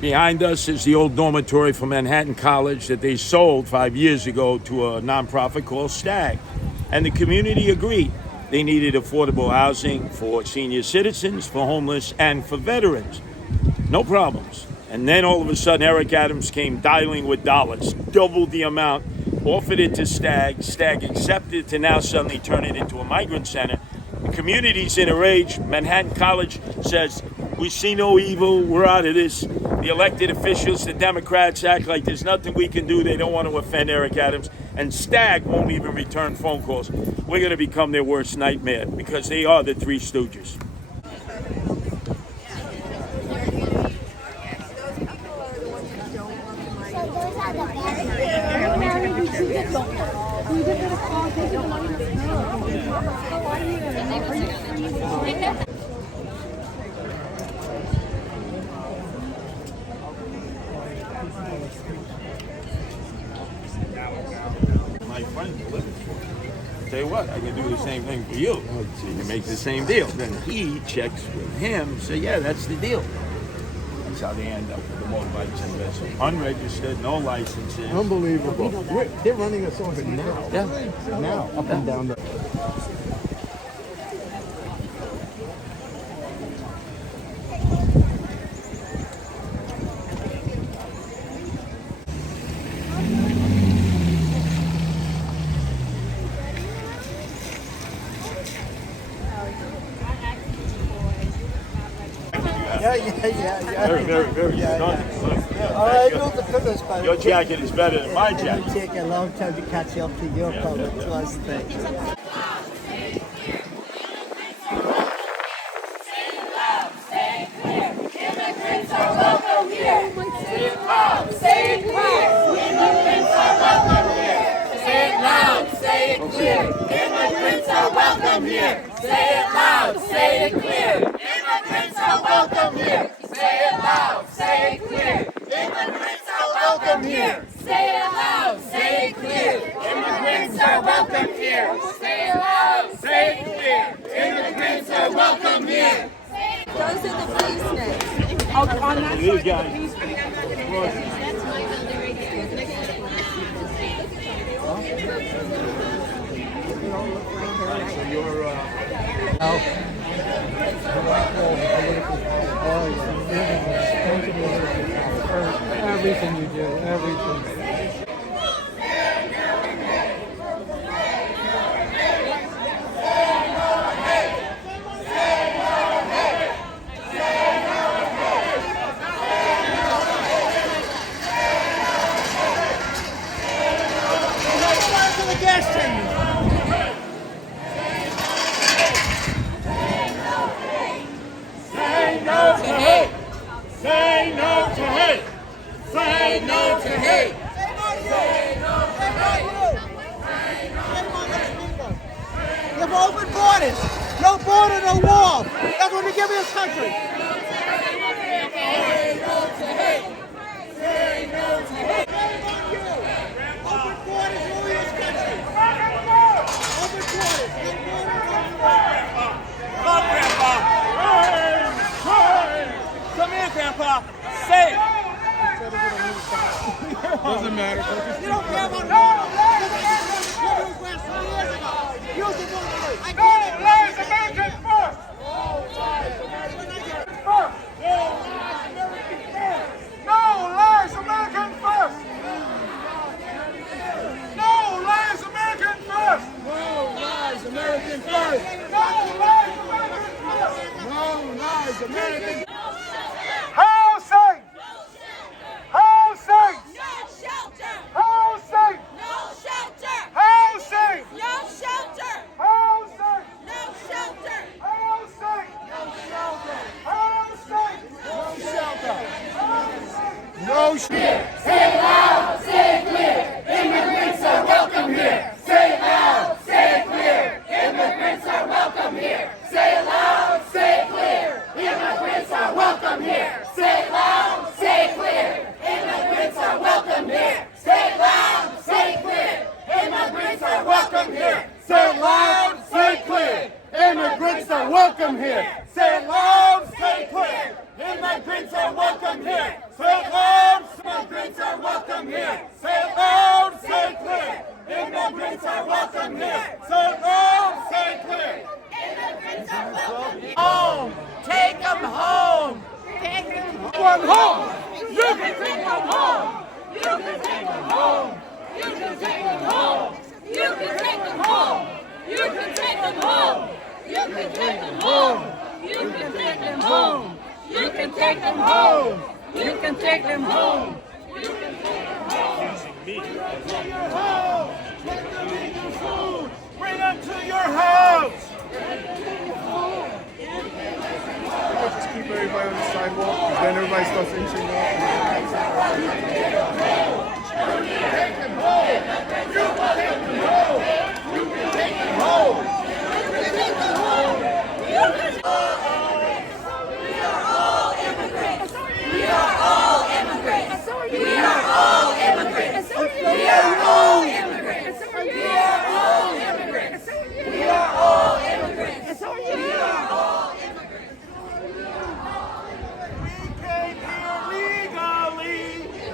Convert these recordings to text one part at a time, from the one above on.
Behind us is the old dormitory for Manhattan College that they sold 5 years ago to a nonprofit called STAG. And the community agreed. They needed affordable housing for senior citizens, for homeless, and for veterans. No problems. And then all of a sudden, Eric Adams came dialing with dollars, doubled the amount, offered it to STAG. STAG accepted to now suddenly turn it into a migrant center. The community's in a rage. Manhattan College says, we see no evil, we're out of this. The elected officials, the Democrats, act like there's nothing we can do. They don't want to offend Eric Adams. And STAG won't even return phone calls. We're going to become their worst nightmare because they are the Three Stooges. My friend lives for it. Tell you what, I can do the same thing for you. So you can make the same deal. Then he checks with him, say, yeah, that's the deal. That's how they end up with the motorbikes and vessels. Unregistered, no licenses. Unbelievable. They're running us over now. Yeah. Now, up and down the... Yeah. Very stunning. I know the goodness, but Your jacket is better than my it jacket. will take a long time to catch up to your color. Plus, thank you. Immigrants are welcome here. Say it loud, say it clear. Immigrants are welcome here. Say it loud, say it clear. Immigrants are welcome here. Say it loud, say it clear. Immigrants are welcome here. Say it loud, say it clear. Immigrants are welcome here. Those are the policemen. On that side, guys. So you're, Everything you do, everything. Say no to hate! Say no to hate! Say no to hate! You have open borders. No border, no wall. That's what we give in this country. Say no to hate! Say no to hate! Open borders all in this country. Open borders. Come, Grandpa! Come here, Grandpa! Say it! Doesn't matter. You don't care about no lies American first! No lies American first! No lies American first! No lies, American first. No lies American first! No lies, American. Housing! Housing! No shelter! Housing! No shelter! Housing! No shelter! Housing! No shelter! Housing! Housing! No shit. Say it loud, say it clear. Immigrants are welcome here. Say it loud, say it clear. Immigrants are welcome here. Say it loud, say it clear. Immigrants are welcome here. Say it loud, say it clear. Immigrants are welcome here. Say it loud, say it clear. Immigrants are welcome here. Say it loud, say it clear. Immigrants are welcome here. Say it loud, say it clear. Immigrants are welcome here. Say one home. You can take them home. You can take them home. You can take them home. You can take them home. You can take them home. You can take them home. You can take them home. You can take them home. You can take them home. You can take them home. To your home. Take them in your food. Bring them to your house. Just keep everybody on the sidewalk, because then everybody starts inching up. Take them home. You can take them home. You can take them home. You can take them home. We are all immigrants. We are all immigrants. We are all immigrants. We are all immigrants. We are all immigrants. We are all immigrants. We are all immigrants. We came here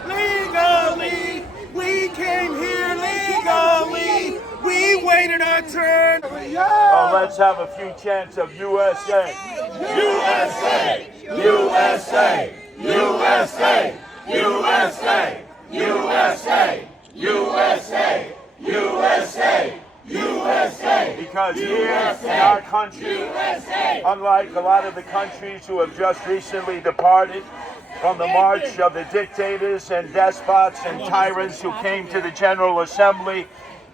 legally. We came here legally. We waited our turn. Oh, let's have a few chants of USA. USA! USA! USA! USA! USA! USA! USA! USA! Because here in our country, unlike a lot of the countries who have just recently departed from the march of the dictators and despots and tyrants who came to the General Assembly,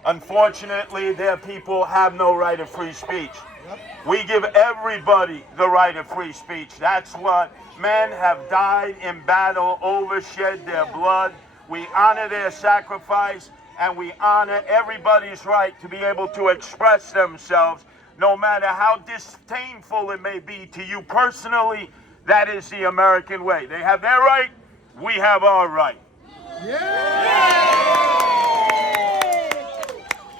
unfortunately, their people have no right of free speech. We give everybody the right of free speech. That's what men have died in battle over, shed their blood. We honor their sacrifice, and we honor everybody's right to be able to express themselves, no matter how disdainful it may be to you personally. That is the American way. They have their right, we have our right.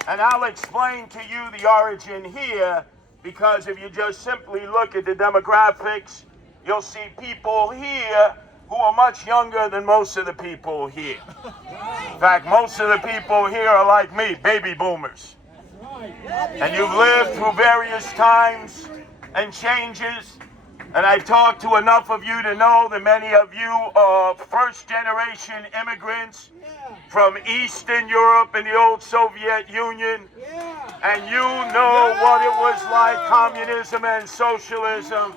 And I'll explain to you the origin here, because if you just simply look at the demographics, you'll see people here who are much younger than most of the people here. In fact, most of the people here are like me, baby boomers. And you've lived through various times and changes, and I've talked to enough of you to know that many of you are first-generation immigrants from Eastern Europe and the old Soviet Union, and you know what it was like, communism and socialism,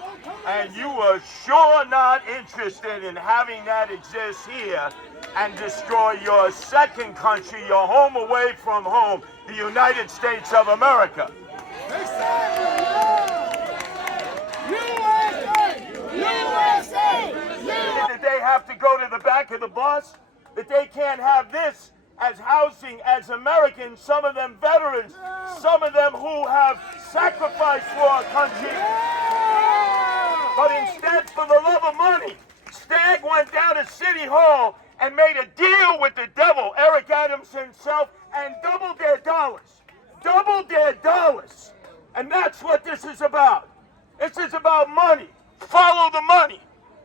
and you are sure not interested in having that exist here and destroy your second country, your home away from home, the United States of America. That they have to go to the back of the bus, that they can't have this as housing as Americans, some of them veterans, some of them who have sacrificed for our country. But instead, for the love of money, Stagg went down to City Hall and made a deal with the devil, Eric Adams himself, and doubled their dollars. Doubled their dollars. And that's what this is about. This is about money. Follow the money.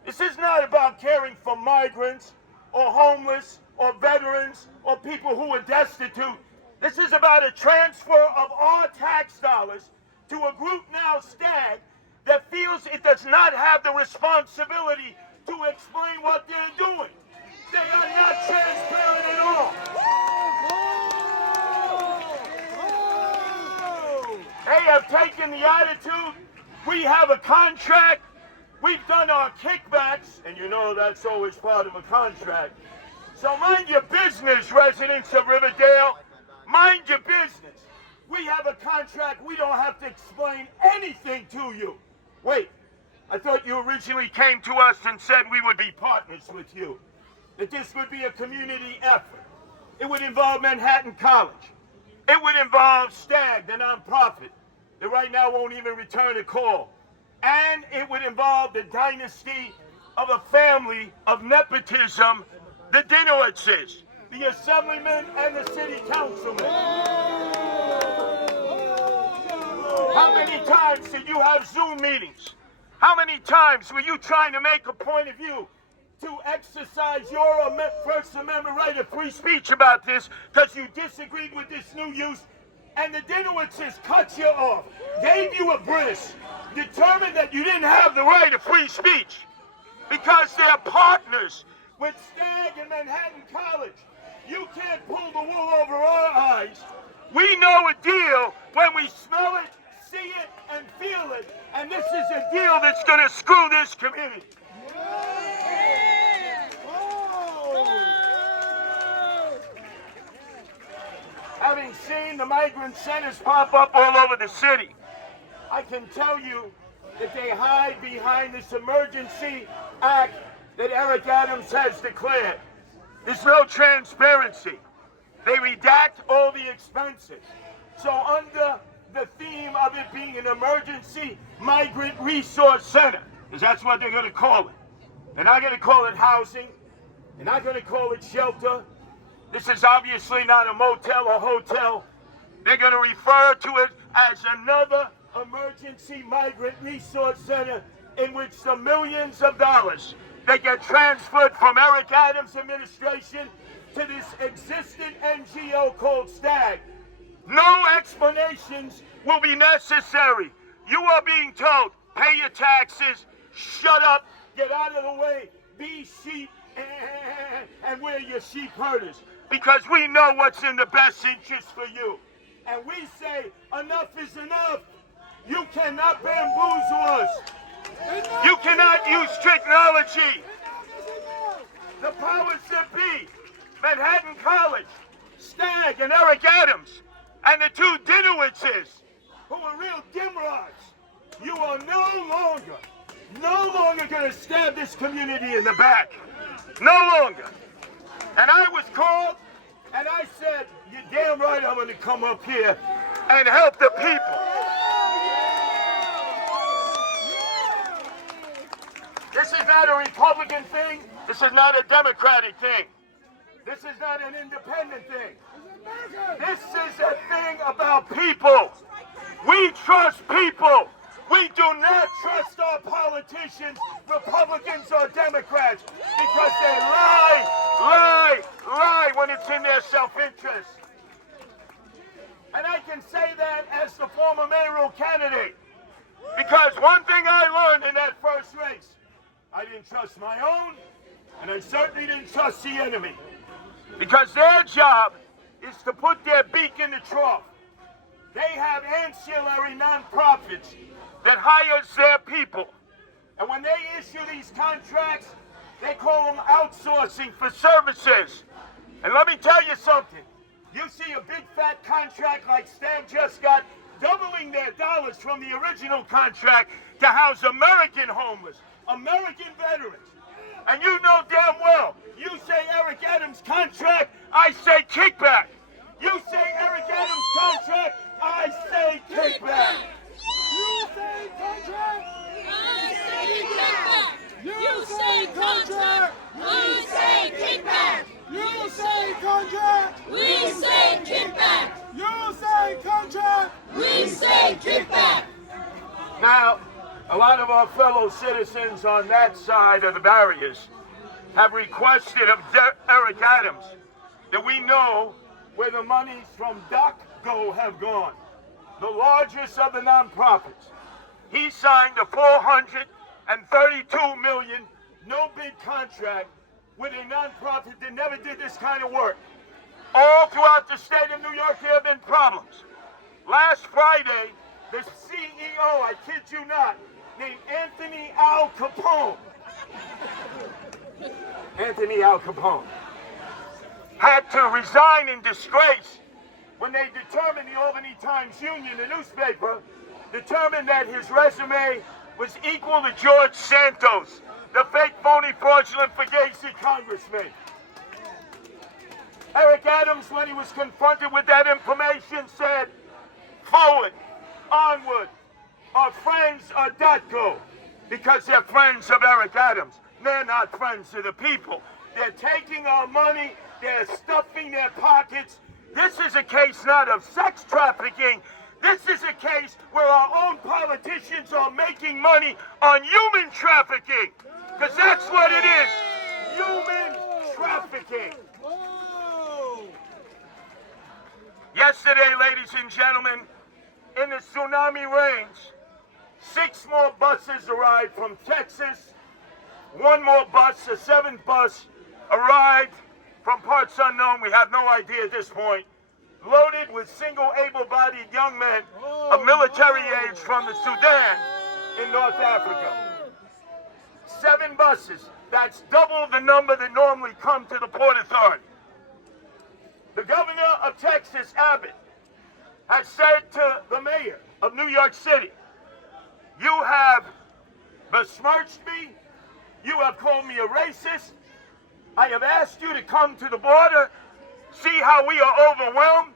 This is not about caring for migrants or homeless or veterans or people who are destitute. This is about a transfer of our tax dollars to a group now, Stagg, that feels it does not have the responsibility to explain what they're doing. They are not transparent at all. They have taken the attitude, we have a contract, we've done our kickbacks, and you know that's always part of a contract. So mind your business, residents of Riverdale. Mind your business. We have a contract. We don't have to explain anything to you. Wait, I thought you originally came to us and said we would be partners with you, that this would be a community effort. It would involve Manhattan College. It would involve Stagg, the nonprofit, that right now won't even return a call. And it would involve the dynasty of a family of nepotism, the Dinowitzes, the assemblyman and the city councilman. How many times did you have Zoom meetings? How many times were you trying to make a point of view to exercise your First Amendment right of free speech about this because you disagreed with this new use? And the Dinowitzes cut you off, gave you a bris, determined that you didn't have the right of free speech. because they're partners with Stagg and Manhattan College. You can't pull the wool over our eyes. We know a deal when we smell it, see it, and feel it. And this is a deal that's going to screw this community. Having seen the migrant centers pop up all over the city, I can tell you that they hide behind this emergency act that Eric Adams has declared. There's no transparency. They redact all the expenses. So under the theme of it being an emergency migrant resource center, because that's what they're going to call it. They're not going to call it housing. They're not going to call it shelter. This is obviously not a motel or hotel. They're going to refer to it as another emergency migrant resource center in which the millions of dollars that get transferred from Eric Adams' administration to this existent NGO called Stagg. No explanations will be necessary. You are being told, pay your taxes, shut up, get out of the way, be sheep, and we're your sheep herders. Because we know what's in the best interest for you. And we say, enough is enough. You cannot bamboozle us. You cannot use technology. The powers that be, Manhattan College, Stagg and Eric Adams, and the two Dinowitzes, who are real dimrods, you are no longer going to stab this community in the back. No longer. And I was called, and I said, you're damn right I'm going to come up here and help the people. This is not a Republican thing. This is not a Democratic thing. This is not an independent thing. This is a thing about people. We trust people. We do not trust our politicians, Republicans or Democrats, because they lie when it's in their self-interest. And I can say that as the former mayoral candidate, because one thing I learned in that first race, I didn't trust my own, and I certainly didn't trust the enemy. Because their job is to put their beak in the trough. They have ancillary nonprofits that hires their people. And when they issue these contracts, they call them outsourcing for services. And let me tell you something. You see a big fat contract like Stagg just got, doubling their dollars from the original contract to house American homeless, American veterans. And you know damn well, you say Eric Adams' contract, I say kickback. You say Eric Adams' contract, I say kickback. You say contract. I say kickback. You say contract. We say kickback. You say contract. We say kickback. You say contract. We say kickback. Now, a lot of our fellow citizens on that side of the barriers have requested of Eric Adams that we know where the monies from DocGo have gone, the largest of the nonprofits. He signed a $432 million no-bid contract with a nonprofit that never did this kind of work. All throughout the state of New York, there have been problems. Last Friday, the CEO, I kid you not, named Anthony Al Capone, had to resign in disgrace when they determined, the Albany Times-Union, the newspaper, determined that his resume was equal to George Santos, the fake, phony, fraudulent, fugazi congressman. Eric Adams, when he was confronted with that information, said, forward, onward, our friends are DocGo, because they're friends of Eric Adams. They're not friends of the people. They're taking our money, they're stuffing their pockets. This is a case not of sex trafficking. This is a case where our own politicians are making money on human trafficking. Because that's what it is, human trafficking. Yesterday, ladies and gentlemen, in the tsunami range, 6 more buses arrived from Texas, one more bus, a seventh bus, arrived from parts unknown. We have no idea at this point, loaded with single able-bodied young men of military age from the Sudan in North Africa. 7 buses. That's double the number that normally come to the Port Authority. The governor of Texas, Abbott, has said to the mayor of New York City, "You have besmirched me. You have called me a racist. I have asked you to come to the border, see how we are overwhelmed.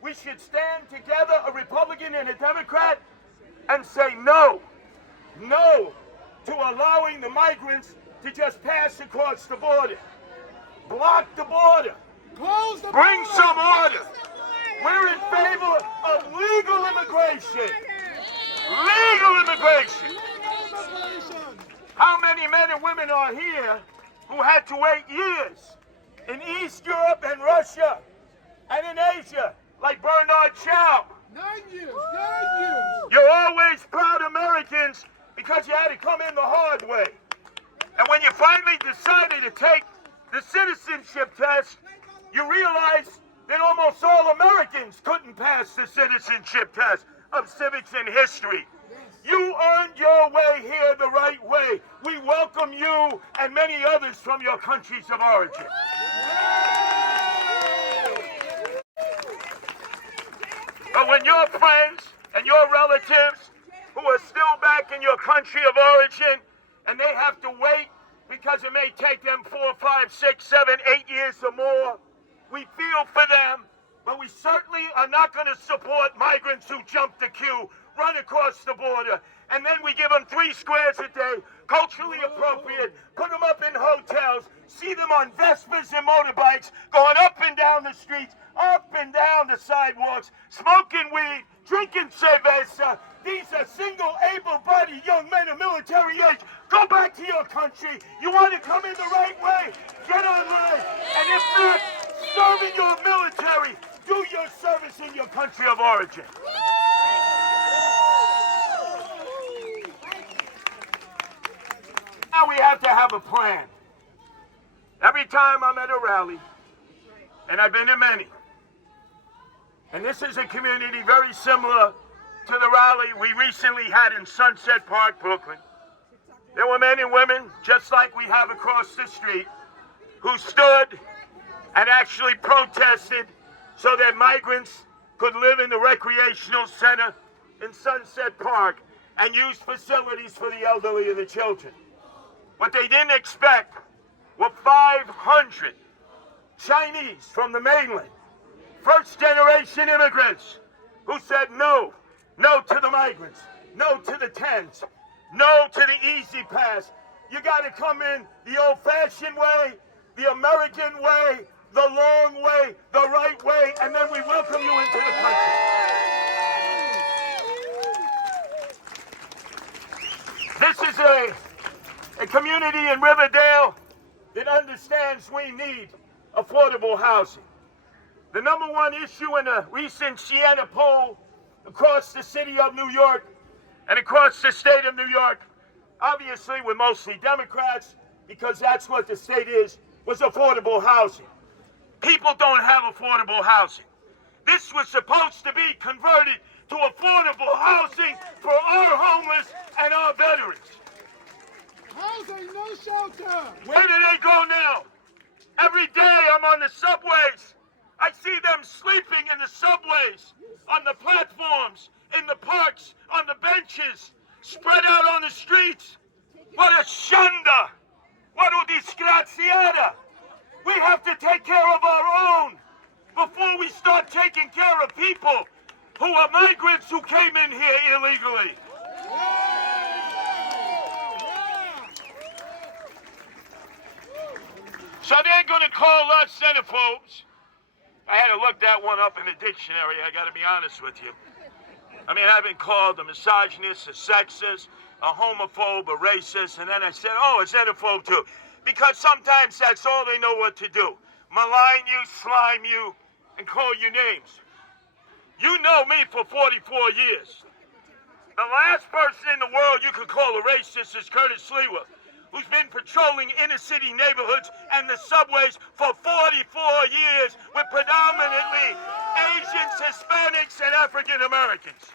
We should stand together, a Republican and a Democrat, and say no to allowing the migrants to just pass across the border. Block the border. Bring some order. We're in favor of legal immigration. Legal immigration. How many men and women are here who had to wait years in East Europe and Russia and in Asia, like Bernard Shaw? 9 years, 9 years. You're always proud Americans because you had to come in the hard way. And when you finally decided to take the citizenship test, you realized that almost all Americans couldn't pass the citizenship test of civics and history. You earned your way here the right way. We welcome you and many others from your countries of origin. But when your friends and your relatives who are still back in your country of origin and they have to wait because it may take them 4, 5, 6, 7, 8 years or more, we feel for them, but we certainly are not going to support migrants who jump the queue, run across the border, and then we give them 3 squares a day, culturally appropriate, put them up in hotels, see them on Vespas and motorbikes, going up and down the streets, up and down the sidewalks, smoking weed, drinking cerveza. These are single, able-bodied young men of military age. Go back to your country. You want to come in the right way? Get online. And if not, serve in your military. Do your service in your country of origin. Now we have to have a plan. Every time I'm at a rally, and I've been to many, and this is a community very similar to the rally we recently had in Sunset Park, Brooklyn. There were men and women, just like we have across the street, who stood and actually protested so that migrants could live in the recreational center in Sunset Park and use facilities for the elderly and the children. What they didn't expect were 500 Chinese from the mainland, first-generation immigrants, who said no to the migrants, no to the tents, no to the easy pass. You got to come in the old-fashioned way, the American way, the long way, the right way, and then we welcome you into the country. This is a community in Riverdale that understands we need affordable housing. The number 1 issue in a recent Siena poll across the city of New York and across the state of New York, obviously we're mostly Democrats because that's what the state is, was affordable housing. People don't have affordable housing. This was supposed to be converted to affordable housing for our homeless and our veterans. Housing, no shelter. Where do they go now? Every day I'm on the subways. I see them sleeping in the subways, on the platforms, in the parks, on the benches, spread out on the streets. What a shanda! What a disgraziata! We have to take care of our own before we start taking care of people who are migrants who came in here illegally. So they're going to call us xenophobes. I had to look that one up in the dictionary, I got to be honest with you. I mean, I've been called a misogynist, a sexist, a homophobe, a racist, and then I said, oh, a xenophobe too. Because sometimes that's all they know what to do. Malign you, slime you, and call you names. You know me for 44 years. The last person in the world you could call a racist is Curtis Sliwa, who's been patrolling inner city neighborhoods and the subways for 44 years with predominantly Asians, Hispanics, and African Americans.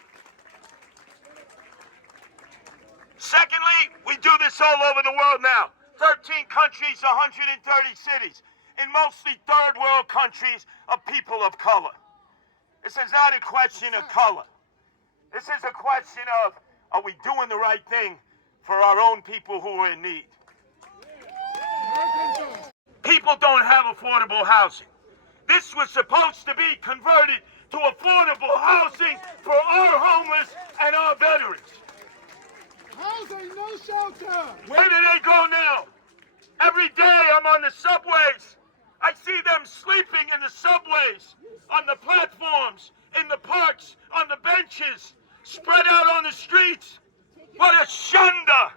Secondly, we do this all over the world now. 13 countries, 130 cities. In mostly third world countries of people of color. This is not a question of color. This is a question of, are we doing the right thing for our own people who are in need? People don't have affordable housing. This was supposed to be converted to affordable housing for our homeless and our veterans. Housing, no shelter. Where do they go now? Every day I'm on the subways. I see them sleeping in the subways, on the platforms, in the parks, on the benches, spread out on the streets. What a shunda!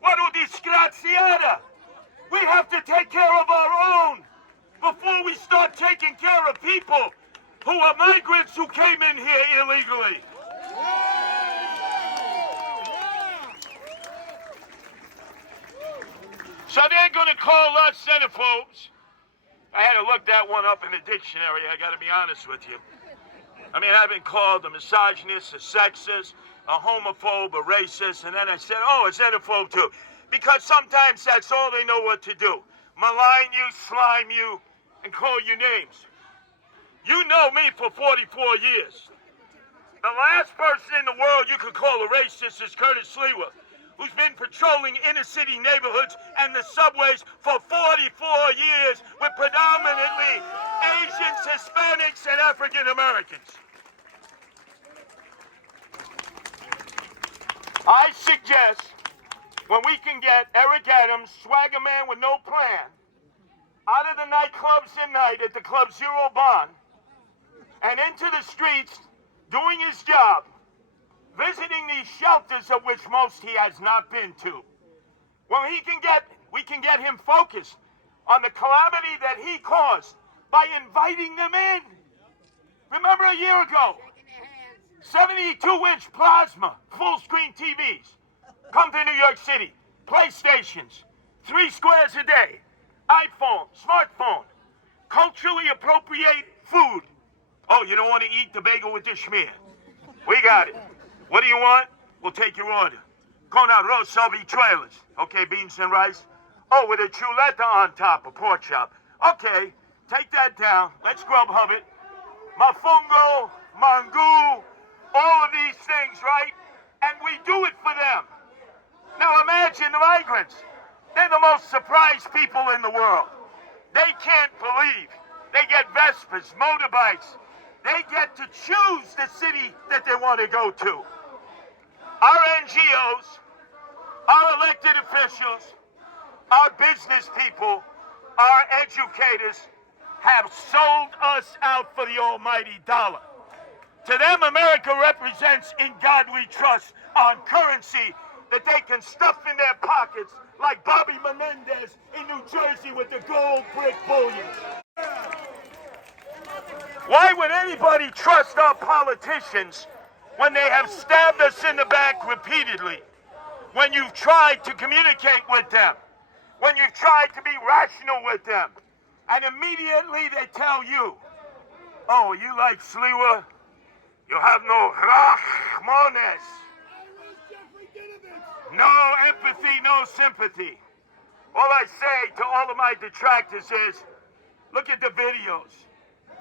What a disgraziata! We have to take care of our own before we start taking care of people who are migrants who came in here illegally. So they're going to call us xenophobes. I had to look that one up in the dictionary, I got to be honest with you. I mean, I've been called a misogynist, a sexist, a homophobe, a racist, and then I said, oh, a xenophobe too. Because sometimes that's all they know what to do. Malign you, slime you, and call you names. You know me for 44 years. The last person in the world you could call a racist is Curtis Sliwa, who's been patrolling inner city neighborhoods and the subways for 44 years with predominantly Asians, Hispanics, and African Americans. I suggest when we can get Eric Adams, swagger man with no plan, out of the nightclubs at night at the Club Zero Bond and into the streets doing his job, visiting these shelters of which most he has not been to. Well, we can get him focused on the calamity that he caused by inviting them in. Remember a year ago, 72-inch plasma, full-screen TVs, come to New York City, PlayStations, 3 squares a day, iPhone, smartphone, culturally appropriate food. Oh, you don't want to eat the bagel with the schmear? We got it. What do you want? We'll take your order. Con arroz habichuelas. Okay, beans and rice. Oh, with a chuleta on top, a pork chop. Okay, take that down. Let's Grubhub it. Mofongo, mango, all of these things, right? And we do it for them. Now imagine the migrants. They're the most surprised people in the world. They can't believe. They get Vespas, motorbikes. They get to choose the city that they want to go to. Our NGOs, our elected officials, our business people, our educators have sold us out for the almighty dollar. To them, America represents "In God We Trust" on currency that they can stuff in their pockets like Bobby Menendez in New Jersey with the gold brick bullion. Why would anybody trust our politicians when they have stabbed us in the back repeatedly? When you've tried to communicate with them, when you've tried to be rational with them, and immediately they tell you, oh, you like Sliwa? You have no rachmanes. No empathy, no sympathy. All I say to all of my detractors is, look at the videos.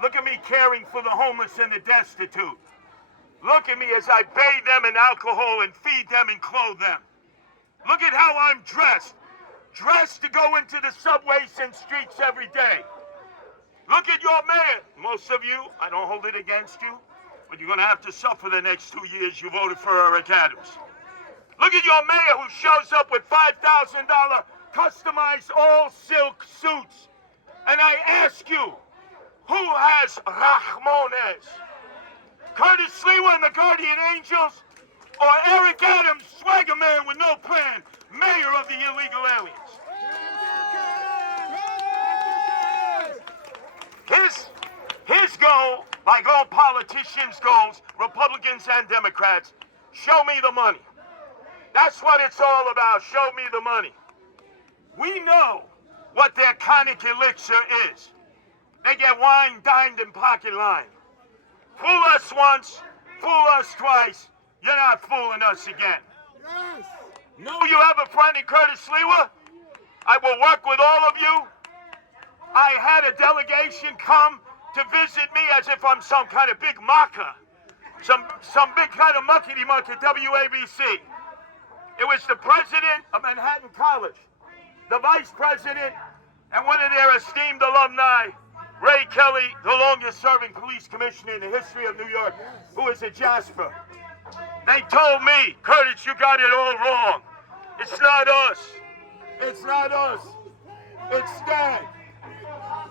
Look at me caring for the homeless and the destitute. Look at me as I bathe them in alcohol and feed them and clothe them. Look at how I'm dressed. Dressed to go into the subways and streets every day. Look at your mayor. Most of you, I don't hold it against you, but you're going to have to suffer the next 2 years you voted for Eric Adams. Look at your mayor who shows up with $5,000 customized all-silk suits. And I ask you, who has rachmanes? Curtis Sliwa and the Guardian Angels, or Eric Adams, swagger man with no plan, mayor of the illegal aliens? His goal, like all politicians' goals, Republicans and Democrats, show me the money. That's what it's all about, show me the money. We know what their conic elixir is. They get wine, dined, and pocket lined. Fool us once, fool us twice, you're not fooling us again. Yes. Know you have a friend in Curtis Sliwa? I will work with all of you. I had a delegation come to visit me as if I'm some kind of big mocker. Some big kind of muckety-muck at WABC. It was the president of Manhattan College, the vice president, and one of their esteemed alumni, Ray Kelly, the longest-serving police commissioner in the history of New York, who is a Jasper. They told me, Curtis, you got it all wrong. It's not us. It's not us. It's Stag.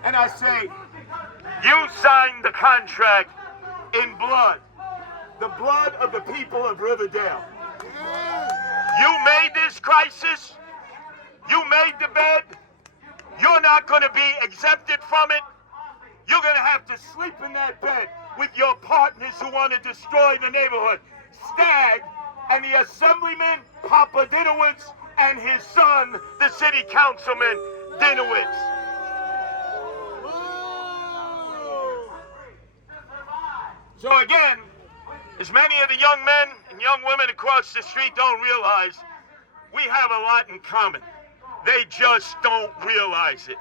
And I say, you signed the contract in blood. The blood of the people of Riverdale. You made this crisis. You made the bed. You're not going to be exempted from it. You're going to have to sleep in that bed with your partners who want to destroy the neighborhood. Stag and the assemblyman, Papa Dinowitz, and his son, the city councilman, Dinowitz. So again, as many of the young men and young women across the street don't realize, we have a lot in common. They just don't realize it.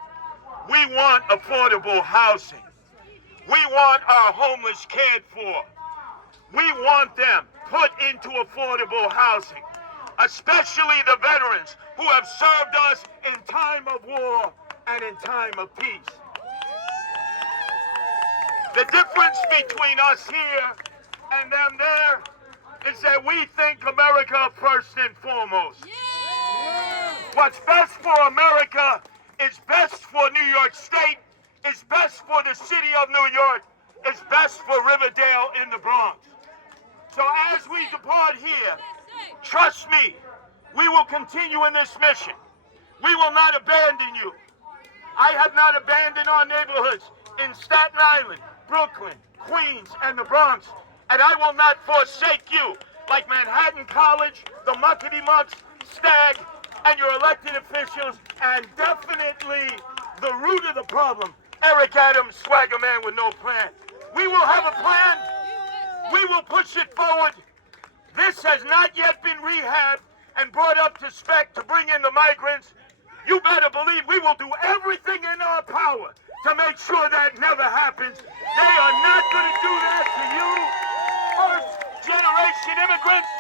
We want affordable housing. We want our homeless cared for. We want them put into affordable housing, especially the veterans who have served us in time of war and in time of peace. The difference between us here and them there is that we think America first and foremost. What's best for America is best for New York State, is best for the city of New York, is best for Riverdale in the Bronx. So as we depart here, trust me, we will continue in this mission. We will not abandon you. I have not abandoned our neighborhoods in Staten Island, Brooklyn, Queens, and the Bronx, and I will not forsake you like Manhattan College, the muckety-mucks, Stag, and your elected officials, and definitely the root of the problem, Eric Adams, swagger man with no plan. We will have a plan. We will push it forward. This has not yet been rehabbed and brought up to spec to bring in the migrants. You better believe we will do everything in our power to make sure that never happens. They are not going to do that to you. First-generation immigrants,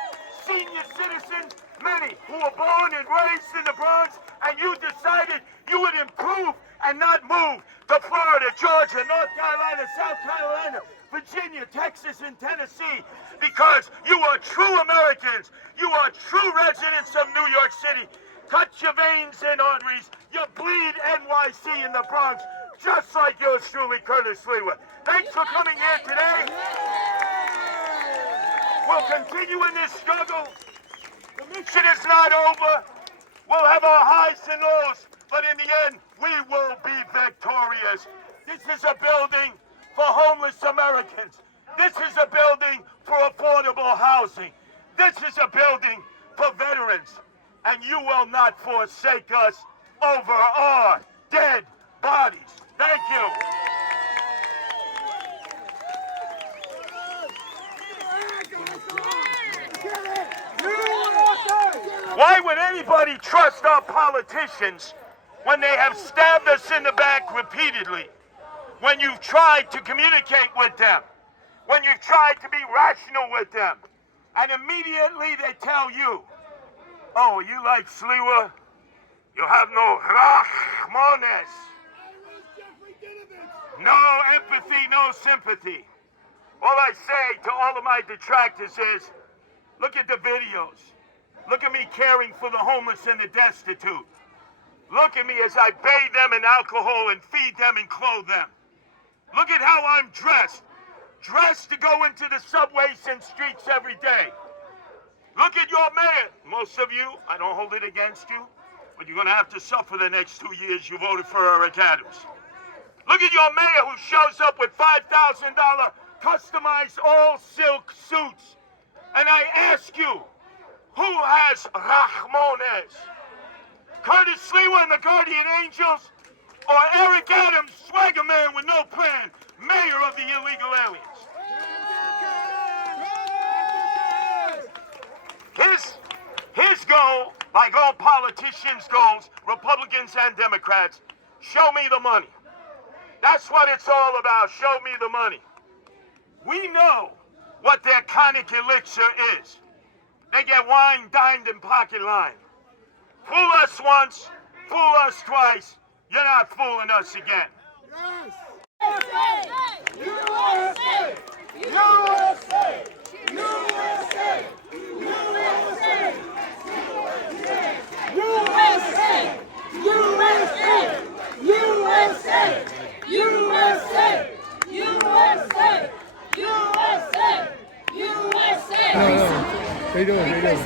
senior citizens, many who were born and raised in the Bronx, and you decided you would improve and not move to Florida, Georgia, North Carolina, South Carolina, Virginia, Texas, and Tennessee, because you are true Americans. You are true residents of New York City. Cut your veins and arteries. You bleed NYC in the Bronx, just like yours truly, Curtis Sliwa. Thanks for coming here today. We'll continue in this struggle. The mission is not over. We'll have our highs and lows, but in the end, we will be victorious. This is a building for homeless Americans. This is a building for affordable housing. This is a building for veterans. And you will not forsake us over our dead bodies. Thank you. Why would anybody trust our politicians when they have stabbed us in the back repeatedly? When you've tried to communicate with them, when you've tried to be rational with them, and immediately they tell you, oh, you like Sliwa? You have no rachmanes. No empathy, no sympathy. All I say to all of my detractors is, look at the videos. Look at me caring for the homeless and the destitute. Look at me as I bathe them in alcohol and feed them and clothe them. Look at how I'm dressed. Dressed to go into the subways and streets every day. Look at your mayor. Most of you, I don't hold it against you, but you're going to have to suffer the next 2 years you voted for Eric Adams. Look at your mayor who shows up with $5,000 customized all-silk suits. And I ask you, who has rachmanes? Curtis Sliwa and the Guardian Angels, or Eric Adams, swagger man with no plan, mayor of the illegal aliens? His goal, like all politicians' goals, Republicans and Democrats, show me the money. That's what it's all about, show me the money. We know what their conic elixir is. They get wine, dined, and pocket lined. Fool us once, fool us twice, you're not fooling us again. USA! USA! USA! USA! USA! USA! USA! USA! USA! USA! How you doing? Because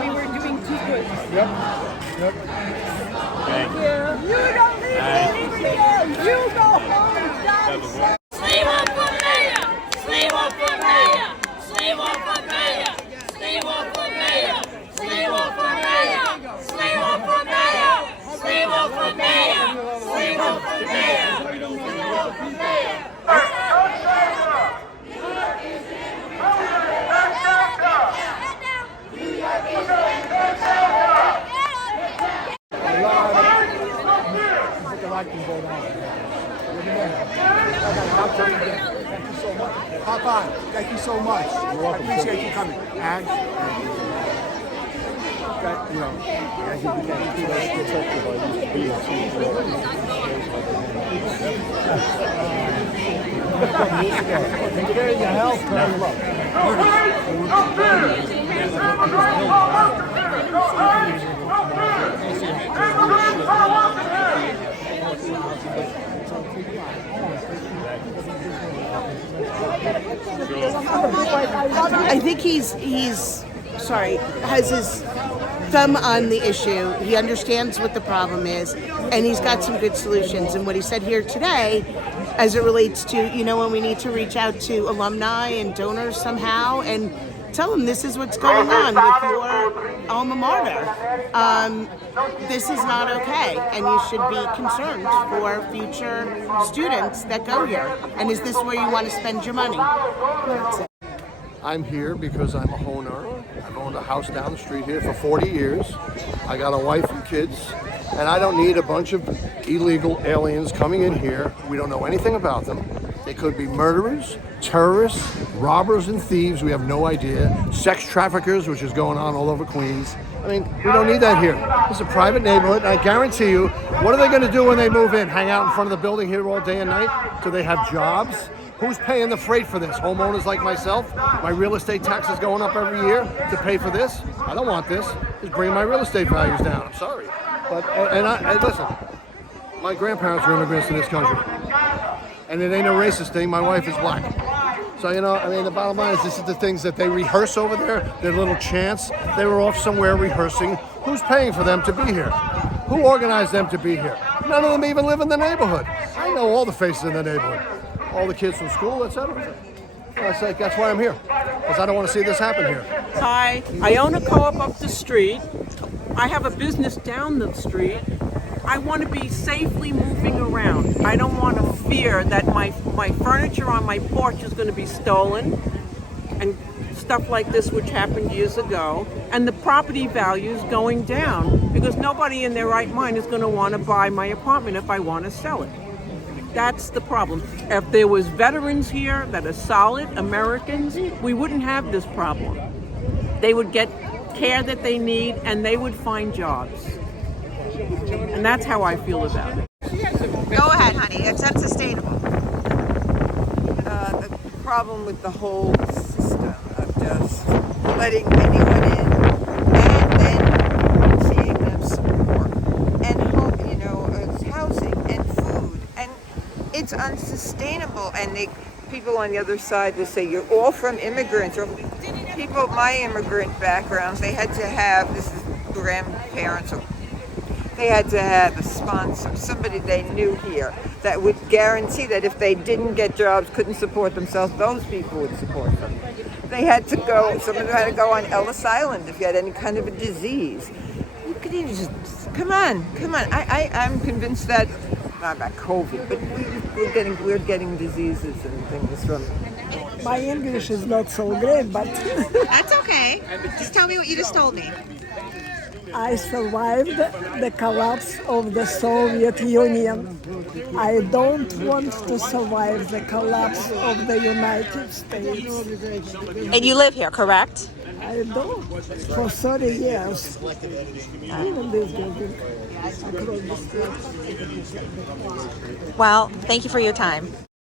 we were doing too good. Yep. You don't leave Riverdale! You go home, Dad! Sliwa for mayor! Sliwa for mayor! Sliwa for mayor! Sliwa for mayor! Sliwa for mayor! Sliwa for mayor! Sliwa for mayor! Sliwa for mayor! Sliwa for mayor! Thank you so much. Papa, thank you so much. I appreciate you coming. And that, you know, as you began to detective, I used to be a Thank you for your help. I think he's has his thumb on the issue. He understands what the problem is, and he's got some good solutions. And what he said here today, as it relates to, you know, when we need to reach out to alumni and donors somehow and tell them this is what's going on with your alma mater. This is not okay, and you should be concerned for future students that go here. And is this where you want to spend your money? That's it. I'm here because I'm a homeowner. I've owned a house down the street here for 40 years. I got a wife and kids, and I don't need a bunch of illegal aliens coming in here. We don't know anything about them. They could be murderers, terrorists, robbers and thieves, we have no idea. Sex traffickers, which is going on all over Queens. I mean, we don't need that here. It's a private neighborhood, and I guarantee you, what are they gonna do when they move in? Hang out in front of the building here all day and night? Do they have jobs? Who's paying the freight for this? Homeowners like myself? My real estate tax is going up every year to pay for this? I don't want this. Just bring my real estate values down. I'm sorry. But, and listen, my grandparents were immigrants to this country. And it ain't a racist thing, my wife is black. So, you know, I mean, the bottom line is this is the things that they rehearse over there, their little chants. They were off somewhere rehearsing. Who's paying for them to be here? Who organized them to be here? None of them even live in the neighborhood. I know all the faces in the neighborhood. All the kids from school, etc. That's why I'm here, because I don't want to see this happen here. Hi, I own a co-op up the street. I have a business down the street. I want to be safely moving around. I don't want to fear that my furniture on my porch is going to be stolen and stuff like this, which happened years ago, and the property values going down because nobody in their right mind is going to want to buy my apartment if I want to sell it. That's the problem. If there was veterans here that are solid Americans, we wouldn't have this problem. They would get care that they need and they would find jobs. And that's how I feel about it. Go ahead, honey. It's unsustainable. The problem with the whole system of just letting anyone in and then seeing them support and hope, you know, it's housing and food, and it's unsustainable. And people on the other side will say you're all from immigrants, or people my immigrant backgrounds. They had to have, this is grandparents, or they had to have a sponsor, somebody they knew here that would guarantee that if they didn't get jobs, couldn't support themselves, those people would support them. They had to go, some of them had to go on Ellis Island if you had any kind of a disease. need to just come on. I'm convinced that not about COVID, but we're getting diseases and things from. My English is not so great, but That's okay. Just tell me what you just told me. I survived the collapse of the Soviet Union. I don't want to survive the collapse of the United States. And you live here, correct? I do for 30 years. Even this building. Well, thank you for your time.